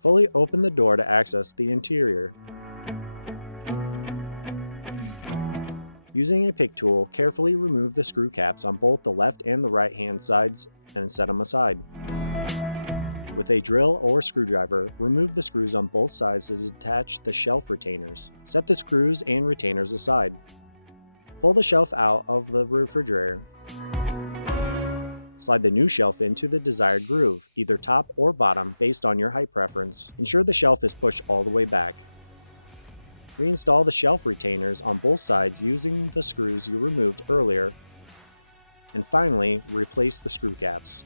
Fully open the door to access the interior. Using a pick tool, carefully remove the screw caps on both the left and the right hand sides and set them aside. With a drill or screwdriver, remove the screws on both sides to detach the shelf retainers. Set the screws and retainers aside. Pull the shelf out of the refrigerator. Slide the new shelf into the desired groove, either top or bottom based on your height preference. Ensure the shelf is pushed all the way back. Reinstall the shelf retainers on both sides using the screws you removed earlier. And finally, replace the screw caps.